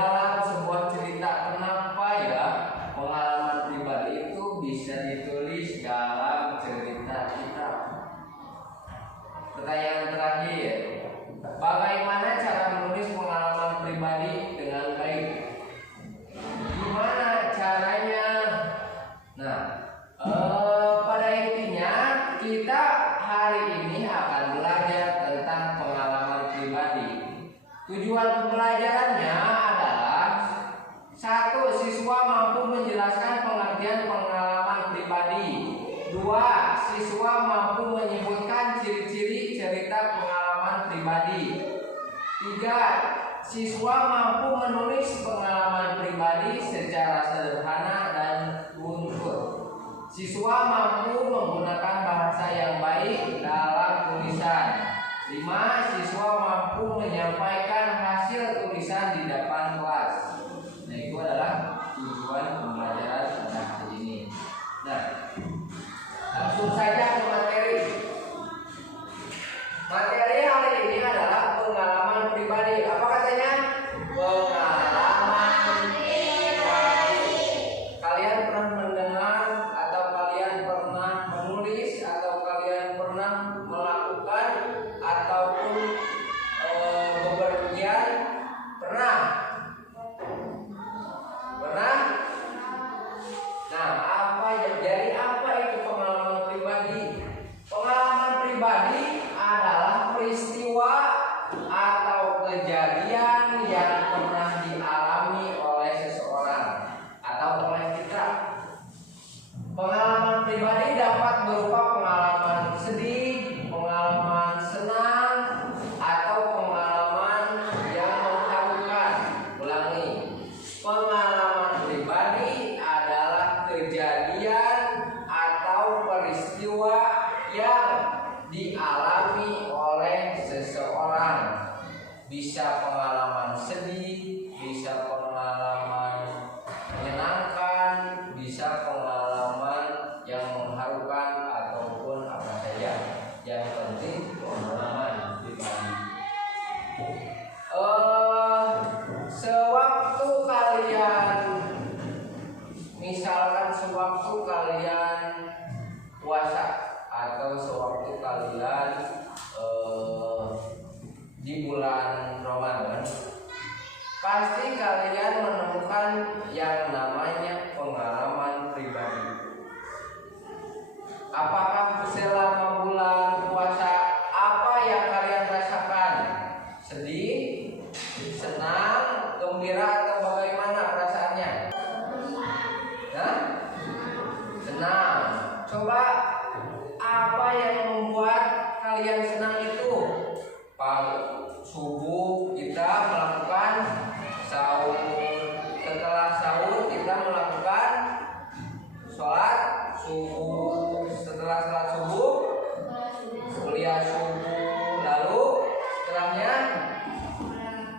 dalam sebuah cerita. Kenapa ya pengalaman pribadi itu bisa ditulis dalam cerita kita? Pertanyaan terakhir, bagaimana cara menulis pengalaman pribadi dengan baik? Gimana caranya? Nah, pada intinya kita hari ini akan belajar tentang pengalaman pribadi. Tujuan pembelajarannya adalah: 1. Siswa mampu menjelaskan pengertian pengalaman pribadi. 2. Siswa mampu menyebutkan ciri-ciri cerita pengalaman pribadi. 3. Siswa mampu menulis pengalaman pribadi secara sederhana dan runtut. Siswa mampu menggunakan bahasa yang baik dalam tulisan. 5. Siswa mampu menyampaikan hasil tulisan di depan kelas. Nah, itu adalah tujuan pembelajaran pada hari ini. Nah, langsung saja ke materi. Materi hari ini adalah pengalaman pribadi. Apa katanya? Pengalaman pribadi. Kalian pernah mendengar atau kalian pernah menulis atau kalian pernah melakukan ataupun bepergian? Pernah? Pernah? Nah, jadi apa itu pengalaman pribadi? Pengalaman pribadi adalah peristiwa atau kejadian yang pernah dialami oleh seseorang atau oleh kita. Pengalaman pribadi dapat berupa pengalaman sedih, pengalaman senang, atau pengalaman yang mengharukan. Ulangi. Pengalaman pribadi adalah kejadian atau peristiwa yang dialami oleh seseorang. Bisa pengalaman sedih, bisa pengalaman menyenangkan, bisa pengalaman yang mengharukan, ataupun apa saja. Yang penting pengalaman pribadi. Sewaktu kalian puasa atau sewaktu kalian di bulan Ramadan, pasti kalian menemukan yang namanya pengalaman pribadi. Apakah selama bulan puasa apa yang kalian rasakan? Sedih, senang, gembira, atau bagaimana perasaannya? Hah? Senang. Coba apa yang membuat kalian senang itu? Subuh kita melakukan sahur. Setelah sahur kita melakukan sholat subuh. Setelah sholat subuh kuliah subuh. Lalu setelahnya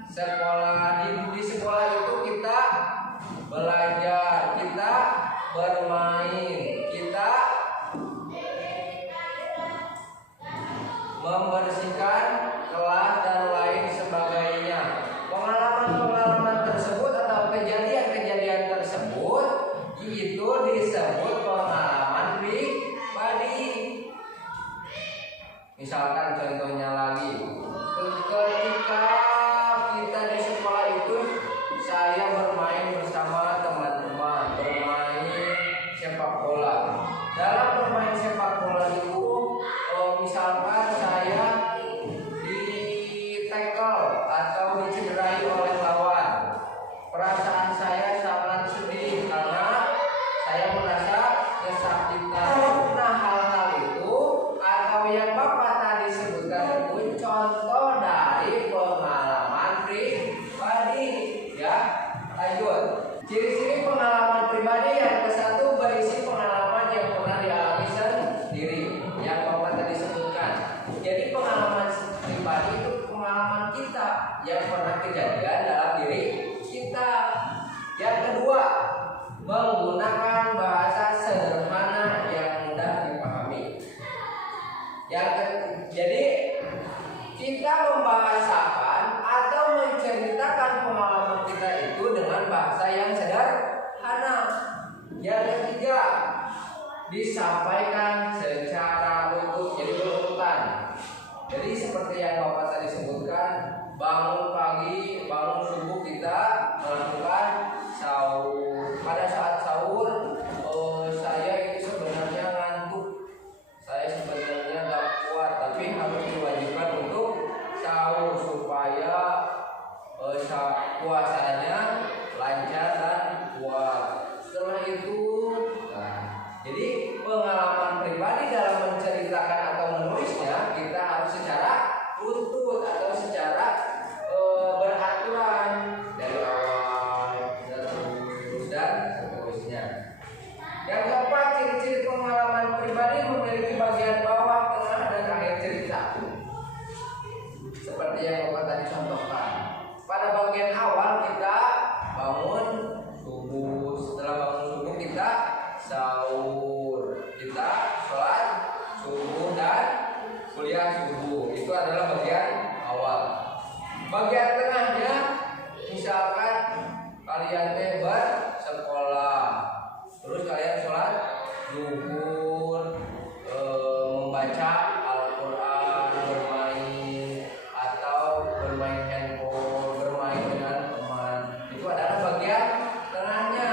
sekolah. Di sekolah itu kita belajar, kita bermain, kita membersihkan kelas dan lain sebagainya. Pengalaman-pengalaman tersebut atau kejadian-kejadian tersebut itu disebut pengalaman pribadi. Misalkan contohnya lagi, ketika kita di sekolah itu saya bermain bersama teman-teman, bermain sepak bola. Dalam bermain sepak bola itu misalkan saya di-tackle atau dicederai oleh lawan. Perasaan saya sangat sedih karena saya merasa kesakitan. Nah, hal-hal itu atau yang Bapak tadi sebutkan itu contoh dari pengalaman pribadi. Ya, lanjut. Ciri-ciri pengalaman pribadi yang ke-1, berisi pengalaman yang pernah dialami sendiri. Yang Bapak tadi sebutkan. Jadi pengalaman pribadi itu pengalaman kita yang pernah kejadian dalam diri kita. Yang kedua, menggunakan bahasa sederhana yang mudah dipahami. Jadi kita membahasakan atau menceritakan pengalaman kita itu disampaikan secara utuh, jadi berurutan. Jadi seperti yang Bapak tadi sebutkan, bangun pagi, bangun subuh kita melakukan sahur. Pada saat sahur, saya itu sebenarnya ngantuk, saya sebenarnya gak kuat, tapi harus diwajibkan untuk sahur supaya puasanya lancar dan kuat. Setelah itu, jadi pengalaman pribadi dalam menceritakan atau menulisnya kita harus secara runtut atau secara beraturan dari awal terus dan seterusnya. Yang keempat, ciri-ciri pengalaman pribadi memiliki bagian bawah, tengah, dan akhir cerita. Seperti yang Bapak tadi contohkan. Pada bagian awal kita bangun subuh, setelah bangun subuh kita sahur, kita sholat subuh dan kuliah subuh. Itu adalah bagian awal. Bagian tengahnya, misalkan kalian bersekolah, terus kalian sholat zuhur, membaca Al-Quran, bermain atau bermain handphone, bermain dengan teman. Itu adalah bagian tengahnya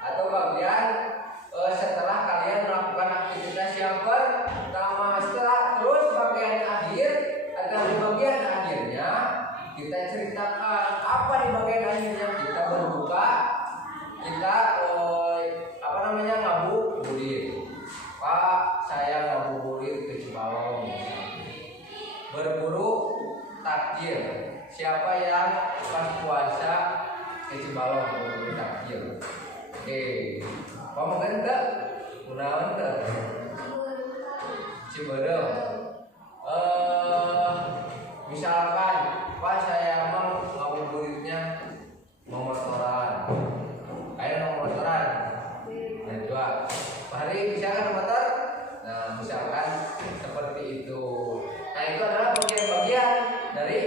atau bagian setelah kalian melakukan aktivitas yang pertama. Setelah terus bagian akhir atau di bagian akhirnya kita ceritakan apa di bagian akhirnya. Kita berbuka, kita ngabuburit. Pak, saya ngabuburit ke Cibalong, berburu takjil. Siapa yang pas puasa ke Cibalong berburu takjil? Oke, kamu kan enggak? Kunaon teh? Ciberem. Misalkan Pak, saya mau ngabuburitnya motoran. Ayo motoran. Dan dua. Pak Hari bisa kan motor? Nah, misalkan seperti itu. Nah, itu adalah bagian-bagian dari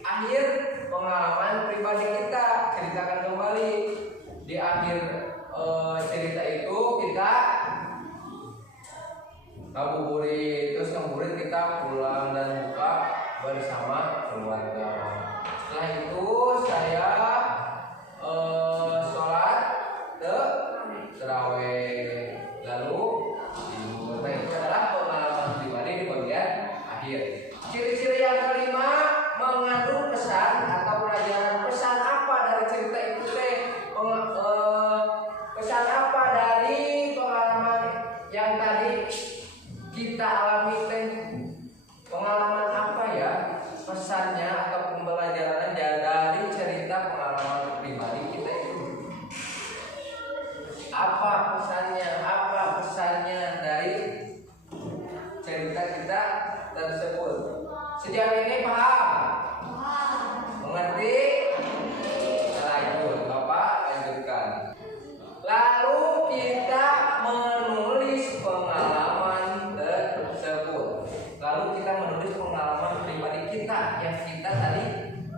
akhir pengalaman pribadi kita. Ceritakan kembali di akhir cerita itu kita ngabuburit, terus ngabuburit kita pulang dan buka bersama keluarga. Setelah itu saya sholat tarawih, lalu tidur. Nah, itu adalah pengalaman pribadi di bagian akhir. Ciri-ciri yang kelima, mengandung pesan atau pelajaran. Pesan apa dari cerita itu teh? Pesan apa dari pengalaman yang tadi kita alami teh? Pengalaman apa ya pesannya atau pembelajaran dari cerita pengalaman pribadi kita itu? Apa pesannya dari cerita kita tersebut? Sejauh ini paham? Mengerti? Lanjut, Bapak lanjutkan. Lalu kita menulis pengalaman tersebut. Lalu kita menulis pengalaman pribadi kita yang kita tadi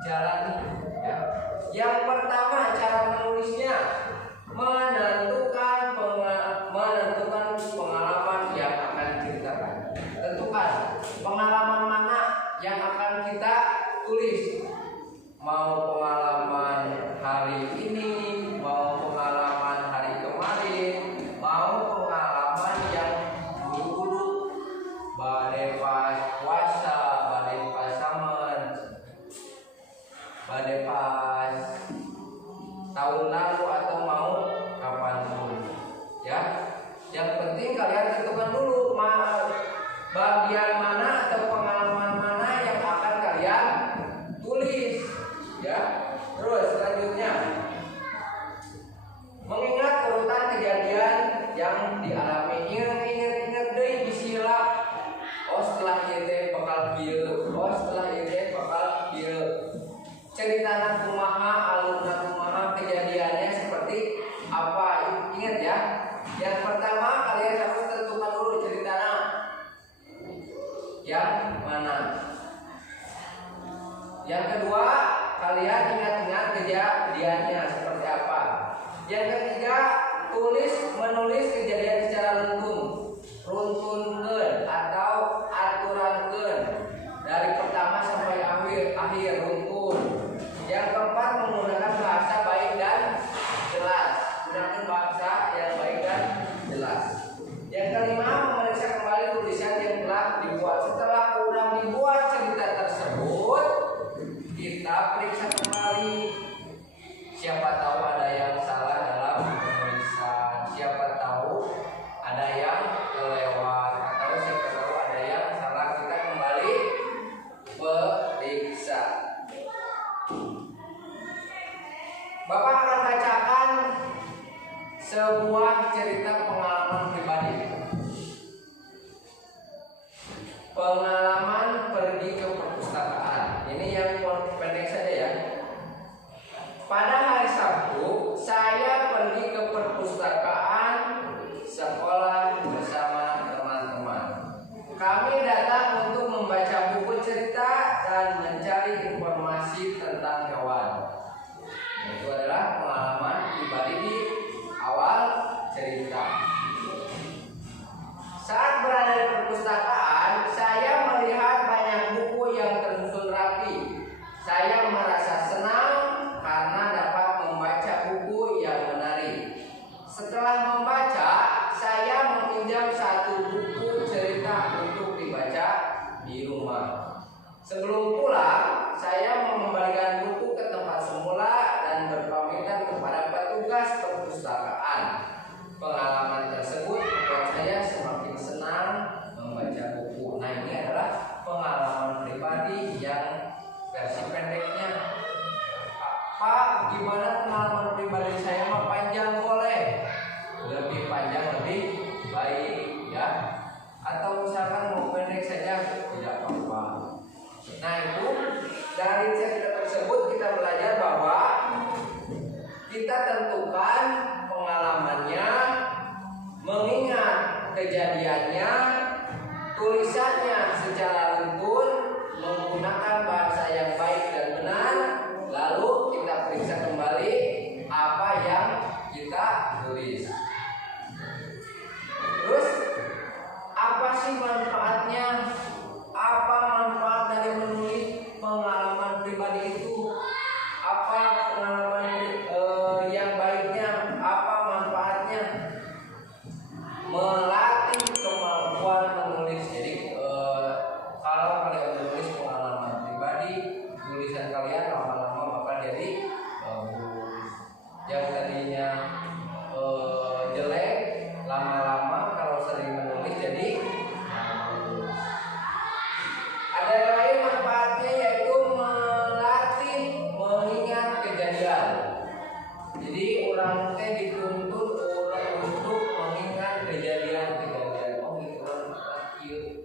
jalani. Ya. Yang pertama, cara menulisnya menentukan pengalaman yang akan diceritakan. Tentukan pengalaman mana yang akan kita tulis. Mau pengalaman hari ini, mau pengalaman hari kemarin, mau pengalaman yang dulu-dulu, badai pas puasa, badai pas saman, badai pas tahun lalu, atau mau kapanpun. Ya, yang penting kalian tentukan dulu bagian mana atau pengalaman mana yang akan kalian tulis. Ya, terus selanjutnya mengingat urutan kejadian yang dialami. Ingat deh bismillah. Oh, setelah itu bakal kieu. Oh, setelah itu bakal kieu. Cerita kumaha, alurna kumaha, kejadiannya seperti apa. Ingat ya. Yang pertama kalian harus tentukan dulu ceritanya yang mana. Yang kedua, kalian ingat-ingat kejadiannya seperti apa. Yang ketiga, menulis kejadian secara runtunkeun atau aturankeun dari pertama sampai akhir runtun. Yang keempat, menggunakan bahasa baik dan jelas. Gunakan bahasa yang baik dan jelas. Yang kelima, memeriksa kembali tulisan yang telah dibuat. Setelah udah dibuat cerita tersebut, kita periksa kembali. Siapa tahu ada yang salah dalam penulisan, siapa tahu ada yang kelewat, atau siapa tahu ada yang salah, kita kembali periksa. Bapak akan bacakan sebuah cerita pengalaman pribadi. Pengalaman pergi ke perpustakaan. Ini yang pendek saja ya. Pada hari Sabtu, saya pergi ke perpustakaan sekolah bersama teman-teman. Kami datang untuk membaca buku cerita dan mencari informasi tentang hewan. Itu adalah pengalaman pribadi di awal cerita. Saat berada di perpustakaan, saya melihat banyak buku yang tersusun rapi. Saya merasa senang karena dapat membaca buku yang menarik. Setelah membaca, saya meminjam satu buku cerita untuk dibaca di rumah. Sebelum pulang, saya mengembalikan buku ke tempat semula dan berpamitan kepada petugas perpustakaan. Pengalaman tersebut membuat saya semakin senang membaca buku. Nah, ini adalah pengalaman pribadi yang versi pendeknya. Pak, gimana pengalaman pribadi saya? Mah panjang boleh, lebih panjang lebih baik ya. Atau misalkan mau pendek saja tidak apa-apa. Nah, itu dari cerita tersebut kita belajar bahwa kita tentukan pengalamannya, mengingat kejadiannya, tulisannya secara runtun, menggunakan bahasa yang baik dan benar, lalu kita periksa kembali apa yang kita tulis. Terus apa sih manfaatnya? Apa manfaat dari menulis pengalaman pribadi itu? Apa pengalaman yang baiknya? Apa manfaatnya? Melatih kemampuan menulis. Jadi kalau kalian menulis pengalaman pribadi, tulisan kalian lama-lama bakal jadi bagus. Yang tadinya jelek, lama-lama kalau sering menulis jadi bagus. Ada yang lain manfaatnya, yaitu melatih mengingat kejadian. Jadi orang teh dituntut untuk mengingat kejadian-kejadian. Oh gitu,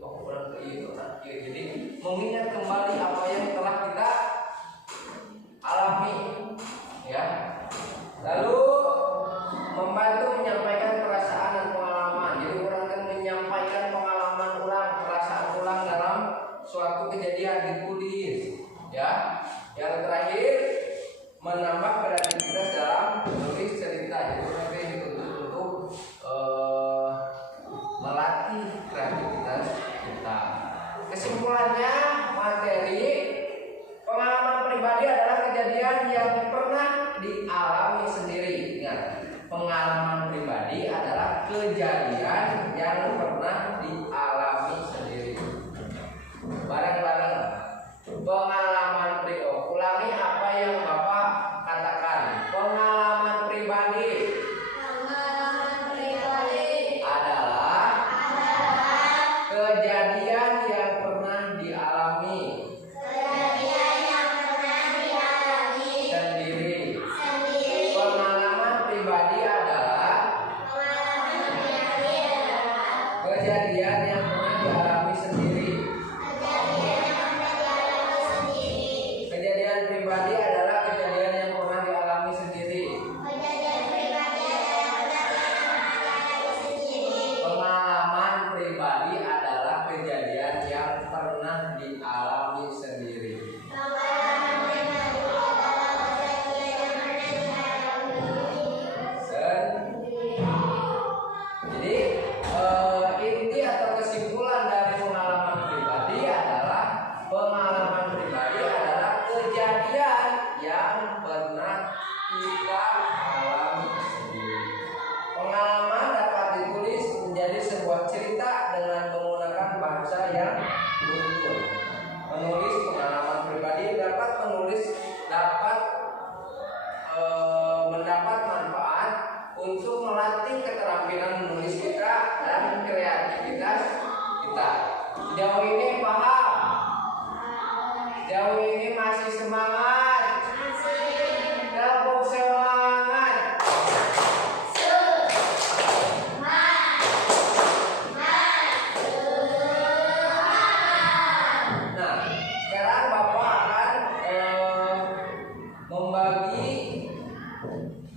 orang kieu. Jadi mengingat kembali apa yang telah kita alami, ya. Lalu membantu menyampaikan perasaan dan pengalaman. Jadi orang akan menyampaikan pengalaman ulang, perasaan ulang dalam suatu kejadian ditulis, ya. Yang terakhir, menambah kreativitas dalam menulis cerita. Jadi orang dituntut untuk melatih kreativitas kita. Kesimpulannya, materi pengalaman pribadi adalah kejadian yang pernah dialami sendiri. Ingat, pengalaman pribadi adalah kejadian yang pernah dialami sendiri. Bareng-bareng. Pengalaman pribadi. Ulangi apa yang Bapak katakan. Pengalaman pribadi. Pengalaman pribadi adalah kejadian yang pernah dialami. Kejadian yang pernah dialami sendiri. Pengalaman pribadi adalah kejadian yang pernah dialami sendiri.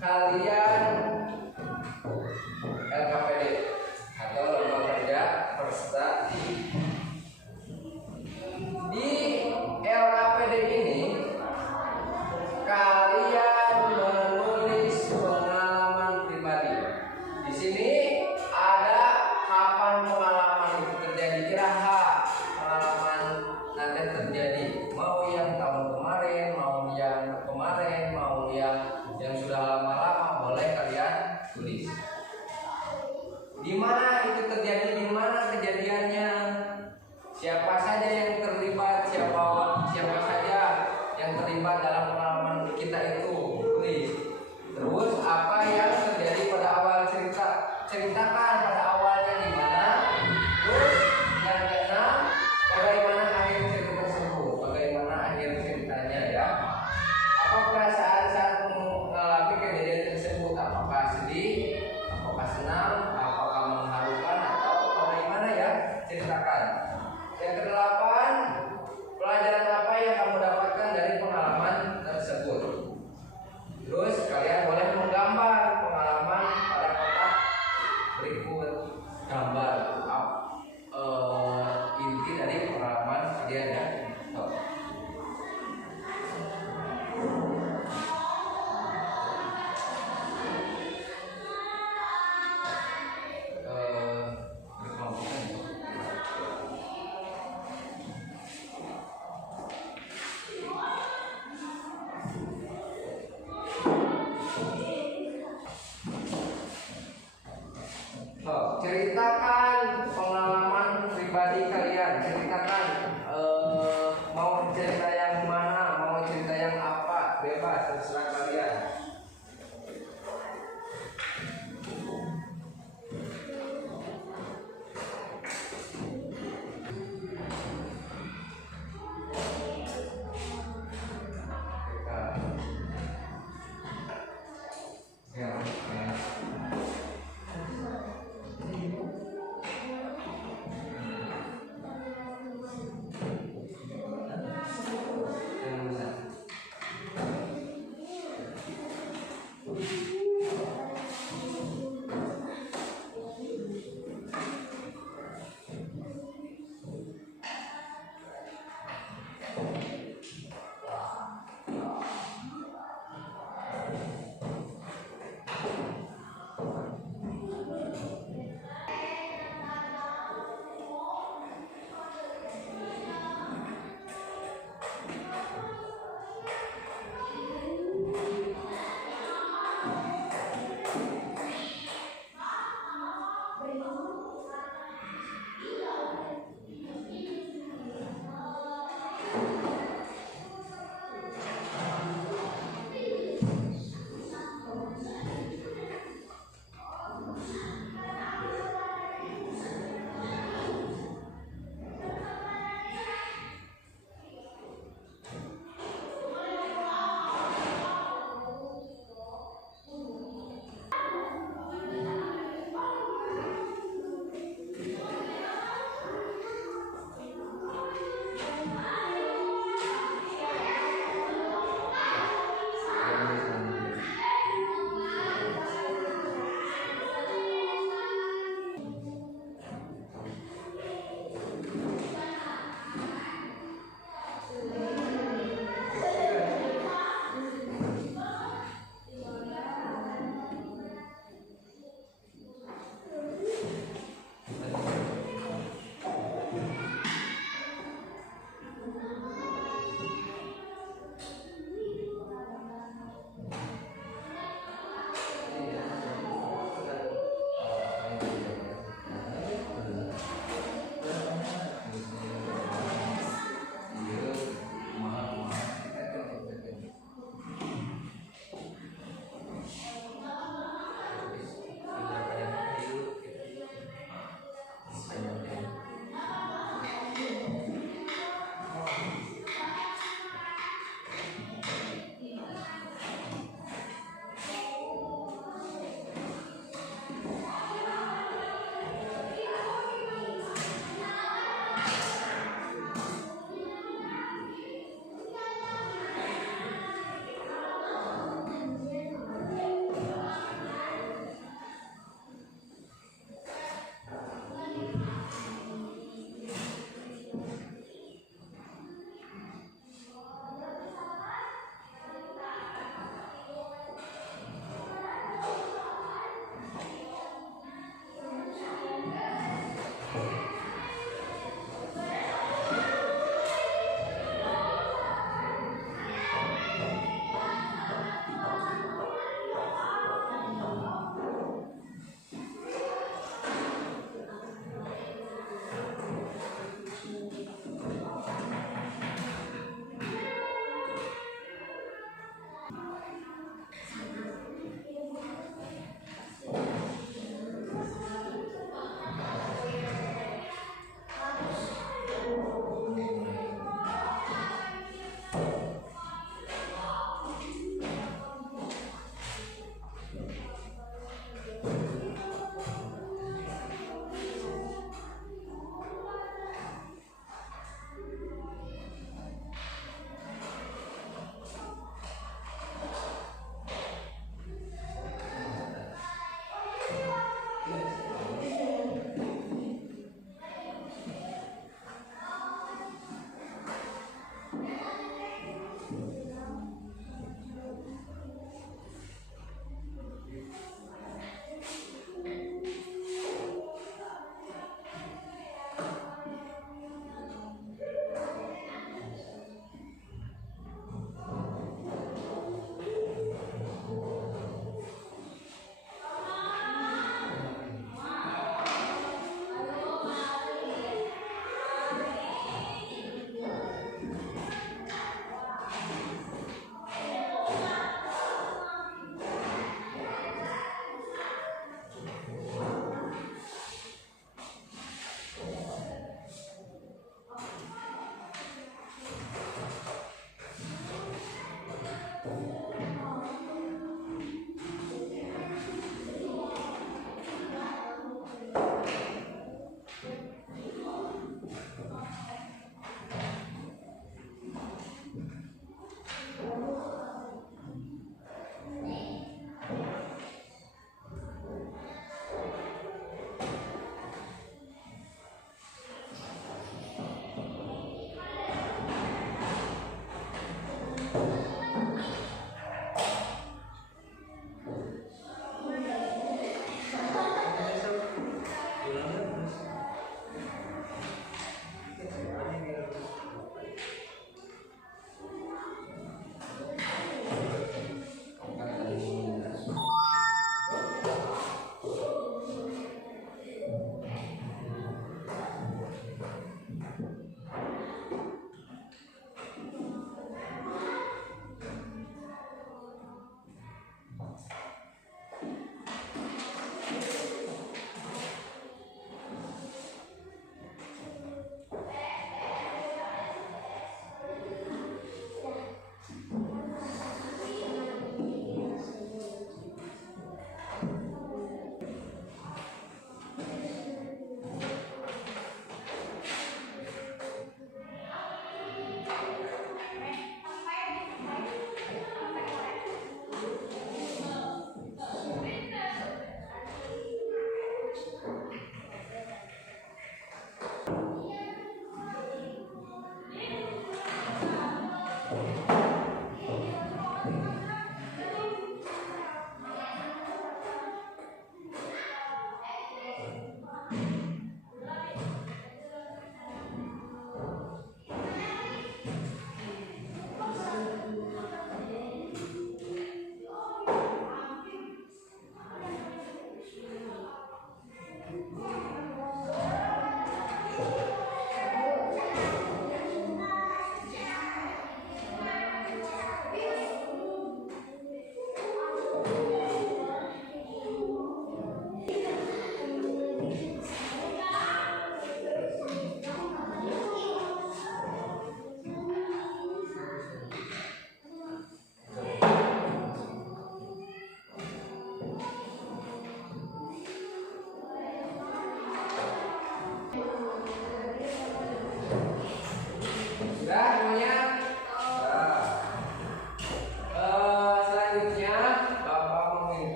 kalian LKPD atau lomba kerja prestasi. Di LKPD ini kalian menulis pengalaman pribadi. Di sini ada kapan pengalaman itu terjadi, kira-kira pengalaman nanti terjadi, mau yang tahun kemarin, mau yang kemarin, mau yang sudah lama-lama, boleh kalian tulis. Di mana itu terjadi, di mana kejadiannya, siapa saja yang terlibat, siapa saja yang terlibat dalam pengalaman kita itu, tulis. Terus apa yang terjadi pada awal cerita, ceritakan pada awalnya di mana. Terus yang keenam, bagaimana akhir cerita tersebut, bagaimana akhir ceritanya ya. Apa perasaan saat mengalami kejadian tersebut, apakah sedih, apakah senang, apakah mengharukan, atau bagaimana ya, ceritakan. Yang kedelapan, pelajaran apa yang kamu dapatkan dari pengalaman tersebut. Terus kalian boleh menggambar pengalaman pada kotak berikut, gambar inti dari pengalaman kalian ya.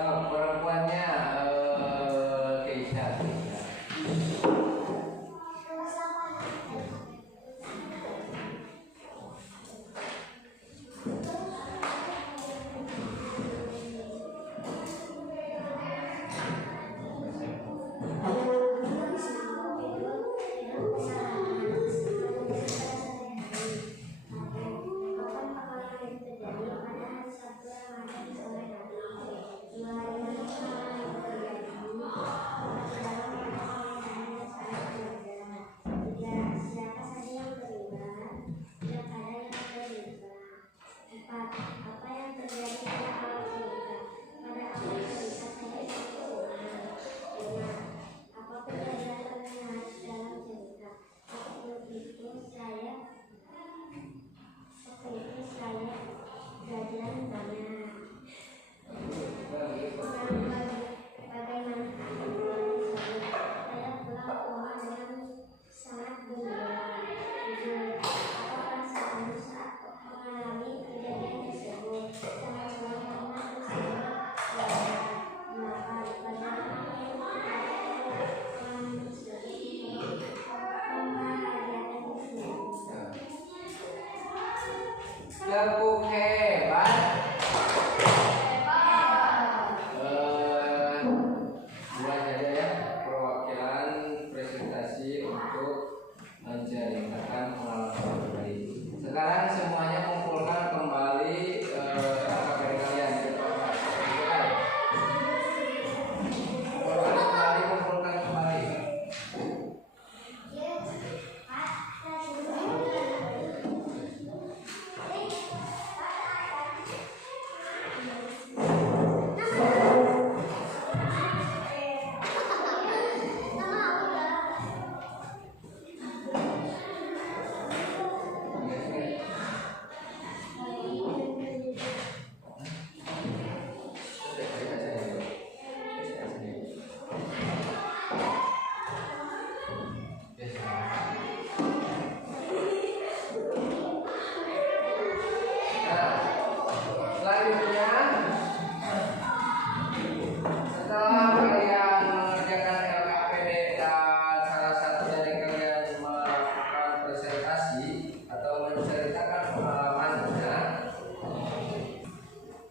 Perempuannya Keisha. Cukup hebat. Buat saja ya perwakilan presentasi untuk menceritakan pengalaman pribadi. Sekarang semuanya kumpulkan kembali KKP kalian di depan kelas. Kumpulkan kembali. Selanjutnya, setelah kalian mengerjakan LKPD dan salah satu dari kalian melakukan presentasi atau menceritakan pengalamannya,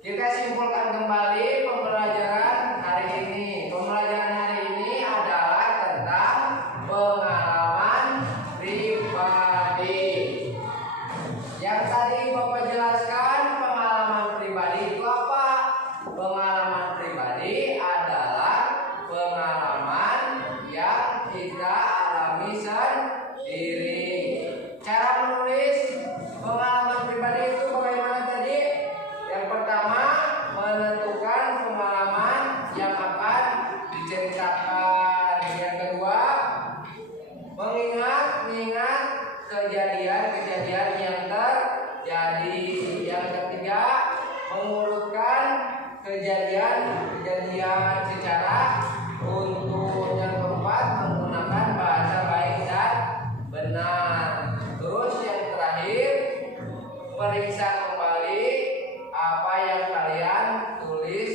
kita simpulkan kembali pembelajaran hari ini. Pembelajaran hari ini adalah tentang pengalaman pribadi. Yang tadi Bapak jelaskan, pengalaman pribadi itu apa? Pengalaman pribadi adalah pengalaman yang kita alami sendiri. Cara menulis pengalaman pribadi itu bagaimana tadi? Yang pertama, menentukan pengalaman yang akan diceritakan. Yang kedua, mengingat kejadian-kejadian yang terjadi. Yang ketiga, mengurutkan kejadian-kejadian secara utuh. Yang keempat, menggunakan bahasa baik dan benar. Terus yang terakhir, periksa kembali apa yang kalian tulis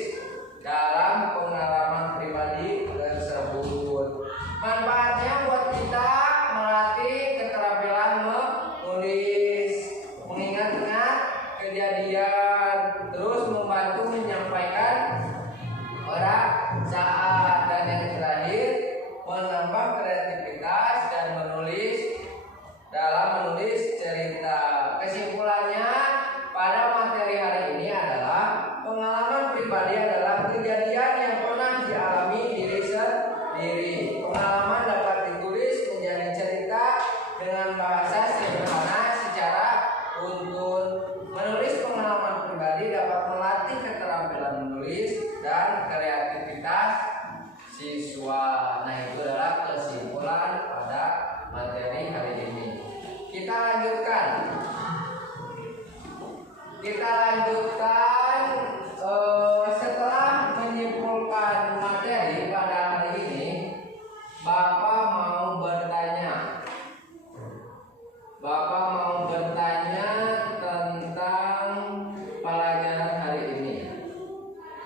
dalam pengalaman pribadi tersebut. Manfaatnya buat kita melatih keterampilan menulis, mengingat-ingat kejadian, terus membantu menyampaikan perasaan, dan yang terakhir menambah kreativitas dan menulis cerita. Kesimpulannya, pada materi hari ini adalah pengalaman pribadi adalah kejadian yang pernah dialami diri sendiri. Pengalaman dapat ditulis menjadi cerita dengan bahasa sederhana secara untun. Menulis pengalaman pribadi dapat melatih keterampilan menulis dan kreativitas siswa. Nah, itu adalah kesimpulan pada materi hari ini. Kita lanjutkan. Setelah menyimpulkan materi pada hari ini, Bapak mau bertanya tentang pelajaran hari ini,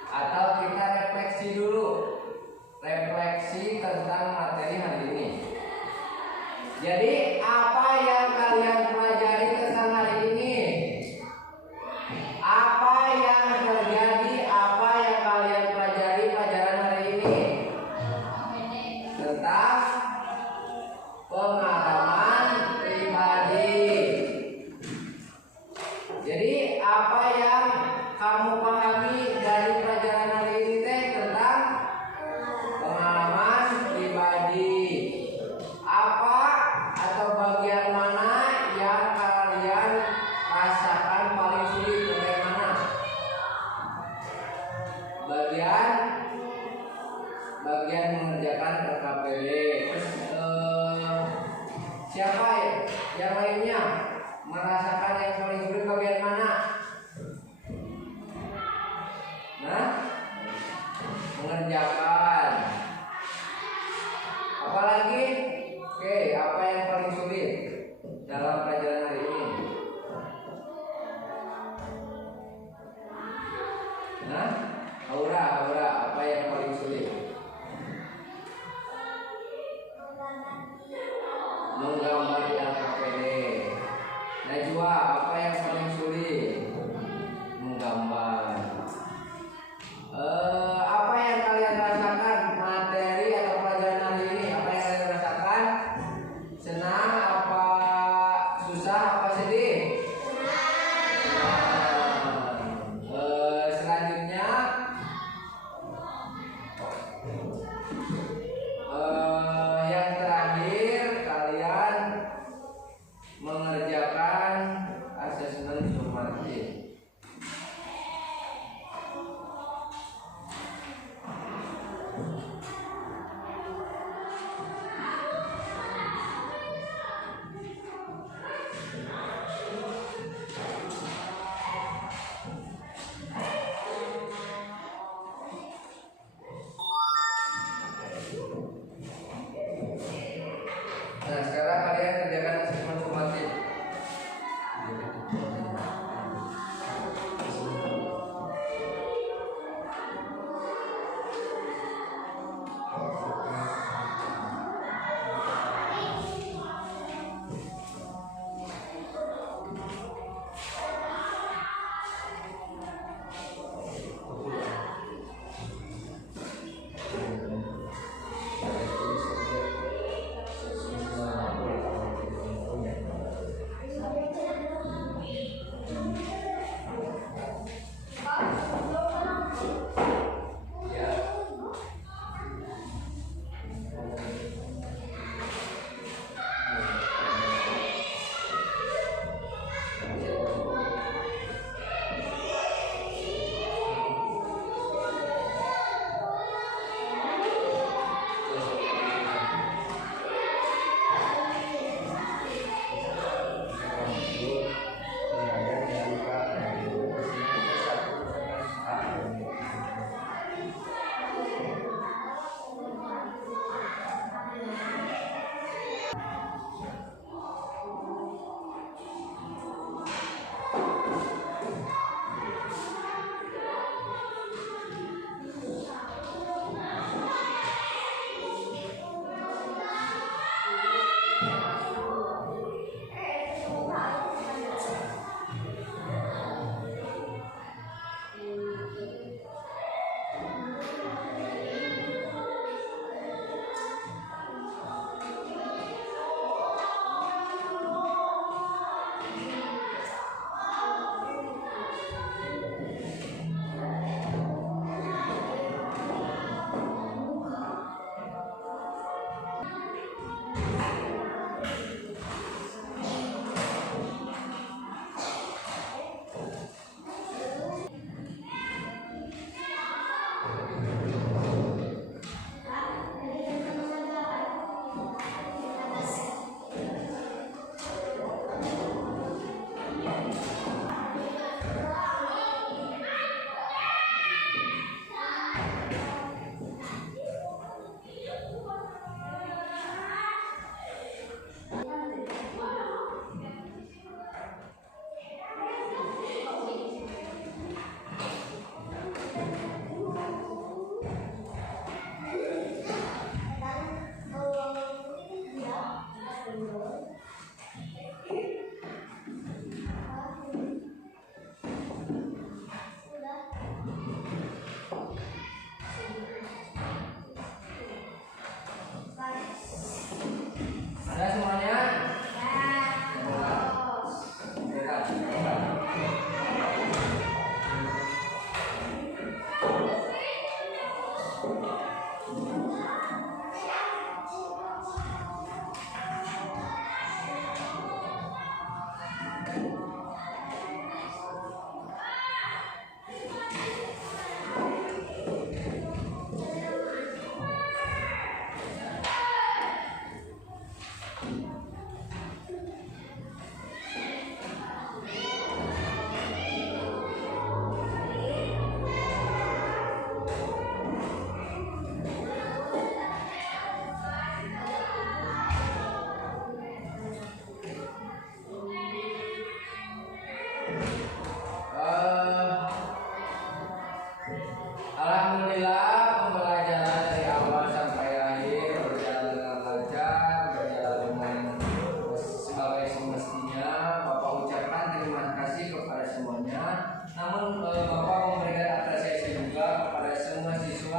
atau kita bagian mengerjakan RKPD. Terus siapa ya yang lainnya merasakan yang paling sulit bagian mana? Nah, mengerjakan. Apalagi? Oke, apa yang paling sulit dalam pelajaran hari ini? Nah, Aura, apa yang paling sulit? Menggambar di LKPD. Najwa, apa yang paling sulit? Menggambar. Apa yang kalian rasakan materi atau pelajaran hari ini? Apa yang kalian rasakan? Senang apa susah apa sedih? Selanjutnya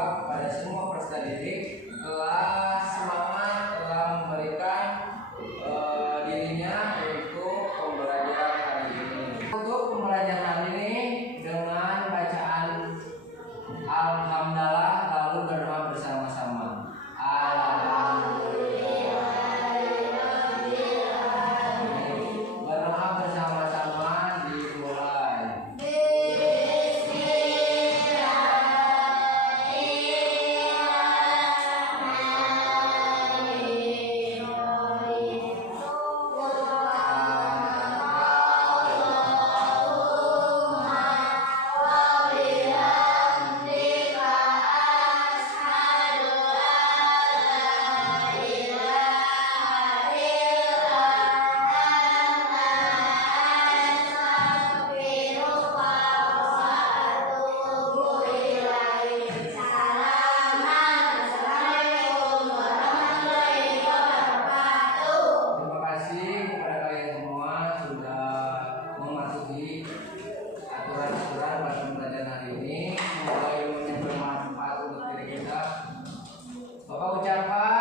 kepada semua peserta didik telah semangat telah memberikan dirinya untuk pembelajaran hari ini. Untuk pembelajaran ini dengan bacaan Alhamdulillah lalu berdoa bersama-sama. Berdoa bersama-sama dimulai. Aturan-aturan pada pembelajaran hari ini, semoga ilmunya bermanfaat untuk diri kita. Bapak ucapkan